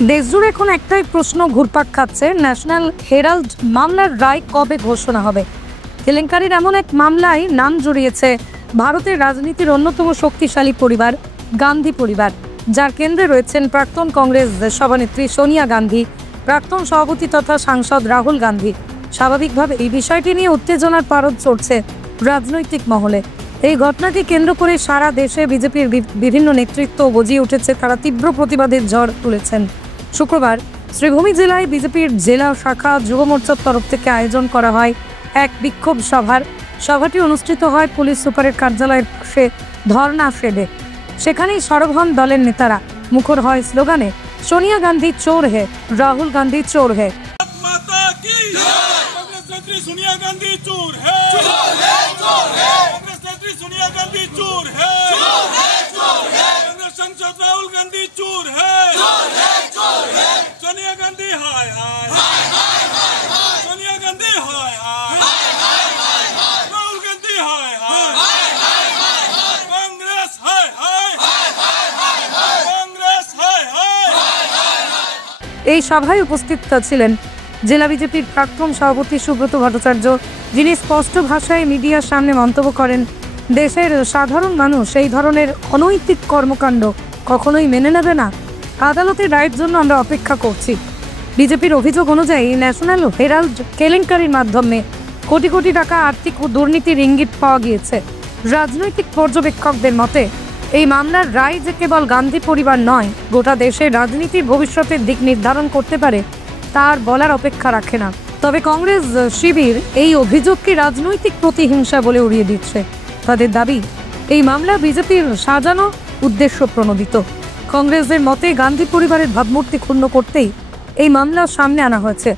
দেশজুড়ে এখন একটাই প্রশ্ন ঘুরপাক খাচ্ছে, ন্যাশনাল হেরাল্ড মামলার রায় কবে ঘোষণা হবে? কেলেঙ্কারির এমন এক মামলায় নাম জড়িয়েছে ভারতের রাজনীতির অন্যতম শক্তিশালী পরিবার গান্ধী পরিবার, যার কেন্দ্রে রয়েছেন প্রাক্তন কংগ্রেস সভানেত্রী সোনিয়া গান্ধী, প্রাক্তন সভাপতি তথা সাংসদ রাহুল গান্ধী। স্বাভাবিকভাবে এই বিষয়টি নিয়ে উত্তেজনার পারদ চড়ছে রাজনৈতিক মহলে। এই ঘটনাকে কেন্দ্র করে সারা দেশে বিজেপির বিভিন্ন নেতৃত্ব গজিয়ে উঠেছে, তারা তীব্র প্রতিবাদের ঝড় তুলেছেন। শুক্রবার শ্রীভূমি জেলায় বিজেপির জেলা শাখা যুব মোর্চার তরফ থেকে আয়োজন করা হয় এক বিক্ষোভ সভার। সভাটি অনুষ্ঠিত হয় পুলিশ সুপারের কার্যালয়ের পাশে ধর্না শেডে। সেখানেই সরব হন দলের নেতারা, মুখর হয় স্লোগানে সোনিয়া গান্ধী চোর হে, রাহুল গান্ধী চোর হে। सोनिया गांधी चोर है, कांग्रेस नेत्री सोनिया गांधी चोर है, कांग्रेस सांसद राहुल गांधी चोर है, सोनिया गांधी हाय हाय, सोनिया गांधी हाय हाय, राहुल गांधी हाय हाय, कांग्रेस हाय हाय, कांग्रेस हाय हाय। এই সভায় উপস্থিত ছিলেন জেলা বিজেপির প্রাক্তন সভাপতি সুব্রত ভট্টাচার্য, যিনি স্পষ্ট ভাষায় মিডিয়ার সামনে মন্তব্য করেন, দেশের সাধারণ মানুষ এই ধরনের অনৈতিক কর্মকাণ্ড কখনোই মেনে নেবে না। আদালতের রায়ের জন্য আমরা অপেক্ষা করছি। বিজেপির অভিযোগ অনুযায়ী ন্যাশনাল হেরাল্ড কেলেঙ্কারির মাধ্যমে কোটি কোটি টাকা আর্থিক ও দুর্নীতির ইঙ্গিত পাওয়া গিয়েছে। রাজনৈতিক পর্যবেক্ষকদের মতে এই মামলার রায় যে কেবল গান্ধী পরিবার নয়, গোটা দেশের রাজনীতির ভবিষ্যতের দিক নির্ধারণ করতে পারে তার বলার অপেক্ষা রাখে না। তবে কংগ্রেস শিবির এই অভিযোগকে রাজনৈতিক প্রতিহিংসা বলে উড়িয়ে দিচ্ছে। তাদের দাবি, এই মামলা বিজেপির সাজানো উদ্দেশ্য প্রণোদিত। কংগ্রেসের মতে গান্ধী পরিবারের ভাবমূর্তি ক্ষুণ্ণ করতেই এই মামলা সামনে আনা হয়েছে।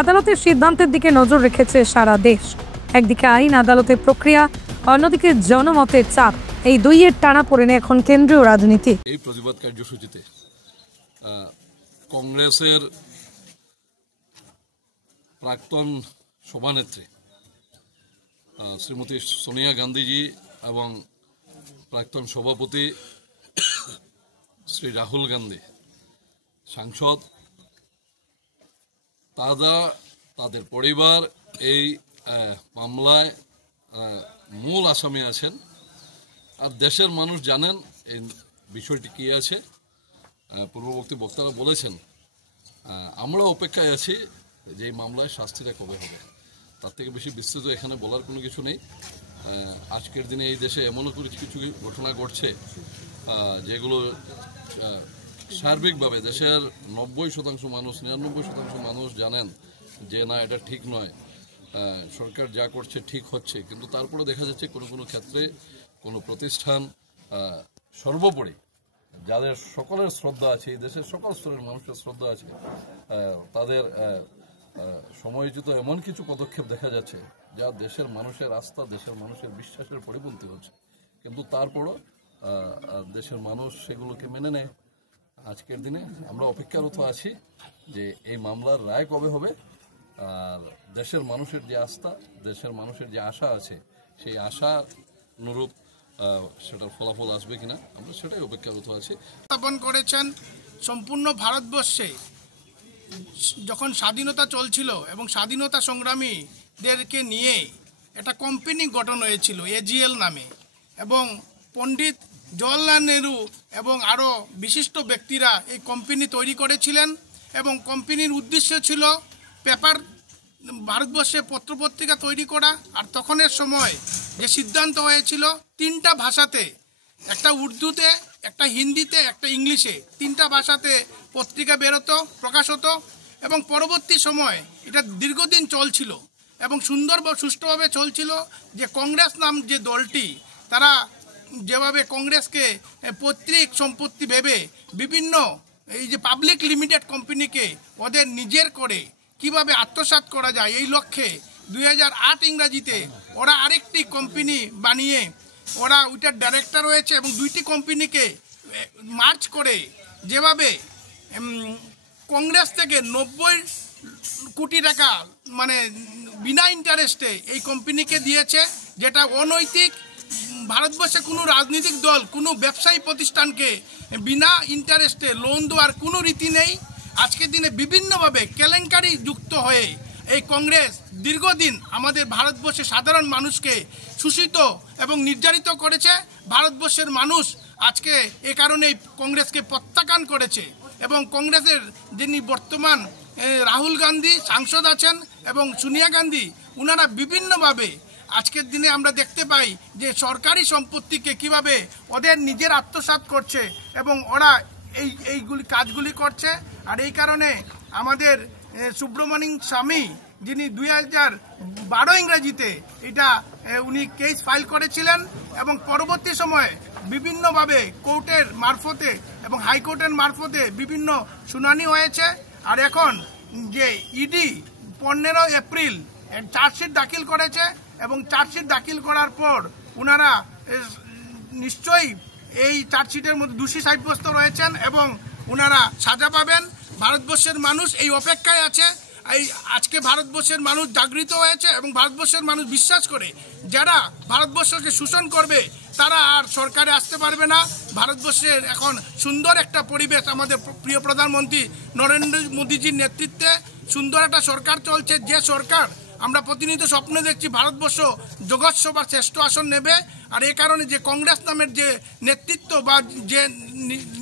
আদালতের সিদ্ধান্তের দিকে নজর রেখেছে সারা দেশ। একদিকে আইন আদালতের প্রক্রিয়া, অন্যদিকে জনমতের চাপ, এই দুইয়ের টানাপোড়েনে এখন কেন্দ্রীয় রাজনীতি। এই প্রতিবাদ কার্যসূচিতে কংগ্রেসের প্রাক্তন সভানেত্রী শ্রীমতী সোনিয়া গান্ধীজি এবং প্রাক্তন সভাপতি শ্রী রাহুল গান্ধী সাংসদ, তাদের পরিবার এই মামলায় মূল আসামি আছেন। আর দেশের মানুষ জানেন এই বিষয়টি কী আছে। পূর্ববর্তী বক্তারা বলেছেন, আমরা অপেক্ষায় আছি যে এই মামলায় শাস্তিটা কবে হবে। তার থেকে বেশি বিস্তৃত এখানে বলার কোনো কিছু নেই। আজকের দিনে এই দেশে এমনও কিছু ঘটনা ঘটছে যেগুলো সার্বিকভাবে দেশের 90% মানুষ, 99% মানুষ জানেন যে না, এটা ঠিক নয়, সরকার যা করছে ঠিক হচ্ছে। কিন্তু তারপরে দেখা যাচ্ছে কোনো কোনো ক্ষেত্রে কোনো প্রতিষ্ঠান, সর্বোপরি যাদের সকলের শ্রদ্ধা আছে, এই দেশের সকল স্তরের মানুষের শ্রদ্ধা আছে, তাদের সময়োচিত এমন কিছু পদক্ষেপ দেখা যাচ্ছে যা দেশের মানুষের আস্থা, দেশের মানুষের বিশ্বাসের পরিপন্থী হচ্ছে। কিন্তু তারপরও দেশের মানুষ সেগুলোকে মেনে নেয়। আজকের দিনে আমরা অপেক্ষারত আছি যে এই মামলার রায় কবে হবে, আর দেশের মানুষের যে আস্থা, দেশের মানুষের যে আশা আছে, সেই আশা অনুরূপ সেটার ফলাফল আসবে কিনা আমরা সেটাই অপেক্ষারত আছি। স্থাপন করেছেন সম্পূর্ণ ভারতবর্ষে যখন স্বাধীনতা চলছিল এবং স্বাধীনতা সংগ্রামীদেরকে নিয়ে একটা কোম্পানি গঠন হয়েছিল এজিএল নামে, এবং পণ্ডিত জওহরলাল নেহরু এবং আরও বিশিষ্ট ব্যক্তিরা এই কোম্পানি তৈরি করেছিলেন। এবং কোম্পানির উদ্দেশ্য ছিল পেপার, ভারতবর্ষে পত্রপত্রিকা তৈরি করা। আর তখনের সময় যে সিদ্ধান্ত হয়েছিল 3টা ভাষাতে, একটা উর্দুতে, একটা হিন্দিতে, একটা ইংলিশে, 3টা ভাষাতে পত্রিকা বেরোতো, প্রকাশ হতো। এবং পরবর্তী সময় এটা দীর্ঘদিন চলছিল এবং সুষ্ঠুভাবে চলছিল। যে কংগ্রেস নাম যে দলটি, তারা যেভাবে কংগ্রেসকে পৈতৃক সম্পত্তি ভেবে বিভিন্ন এই যে পাবলিক লিমিটেড কোম্পানিকে ওদের নিজের করে কিভাবে আত্মসাৎ করা যায়, এই লক্ষ্যে 2008 ইংরাজিতে ওরা আরেকটি কোম্পানি বানিয়ে ওরা ওইটার ডাইরেক্টর হয়েছে এবং 2টি কোম্পানিকে মার্চ করে যেভাবে কংগ্রেস থেকে 90 কোটি টাকা মানে বিনা ইন্টারেস্টে এই কোম্পানিকে দিয়েছে, যেটা অনৈতিক। ভারতবর্ষে কোনো রাজনৈতিক দল কোনো ব্যবসায়ী প্রতিষ্ঠানকে বিনা ইন্টারেস্টে লোন দেওয়ার কোনো রীতি নেই। আজকের দিনে বিভিন্নভাবে কেলেঙ্কারি যুক্ত হয়ে এই কংগ্রেস দীর্ঘদিন আমাদের ভারতবর্ষের সাধারণ মানুষকে শোষিত এবং নির্যাতিত করেছে। ভারতবর্ষের মানুষ আজকে এ কারণেই কংগ্রেসকে প্রত্যাখ্যান করেছে এবং কংগ্রেসের যিনি বর্তমান রাহুল গান্ধী সাংসদ আছেন এবং সোনিয়া গান্ধী, ওনারা বিভিন্নভাবে আজকের দিনে আমরা দেখতে পাই যে সরকারি সম্পত্তিকে কিভাবে ওদের নিজের আত্মসাৎ করছে এবং ওরা এইগুলি কাজগুলি করছে। আর এই কারণে আমাদের সুব্রমণিয়াম স্বামী, যিনি 2012 ইংরেজিতে এটা উনি কেস ফাইল করেছিলেন এবং পরবর্তী সময়ে বিভিন্নভাবে কোর্টের মারফতে এবং হাইকোর্টের মারফতে বিভিন্ন শুনানি হয়েছে। আর এখন যে ইডি 15 এপ্রিল চার্জশিট দাখিল করেছে এবং চার্জশিট দাখিল করার পর ওনারা নিশ্চয়ই এই চার্জশিটের মধ্যে দোষী সাব্যস্ত রয়েছেন এবং ওনারা সাজা পাবেন। ভারতবর্ষের মানুষ এই অপেক্ষায় আছে। এই আজকে ভারতবর্ষের মানুষ জাগৃত হয়েছে এবং ভারতবর্ষের মানুষ বিশ্বাস করে যারা ভারতবর্ষকে শোষণ করবে তারা আর সরকারে আসতে পারবে না। ভারতবর্ষের এখন সুন্দর একটা পরিবেশ, আমাদের প্রিয় প্রধানমন্ত্রী নরেন্দ্র মোদীজির নেতৃত্বে সুন্দর একটা সরকার চলছে, যে সরকার আমরা প্রতিনিয়ত স্বপ্ন দেখছি ভারতবর্ষ জগৎসভার শ্রেষ্ঠ আসন নেবে। আর এই কারণে যে কংগ্রেস নামের যে নেতৃত্ব বা যে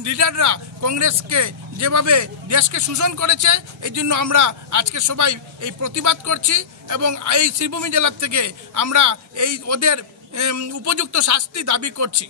লিডাররা কংগ্রেসকে যেভাবে দেশকে শোষণ করেছে, এই জন্য আমরা আজকে সবাই এই প্রতিবাদ করছি এবং এই শ্রীভূমি জেলার থেকে আমরা এই ওদের উপযুক্ত শাস্তি দাবি করছি।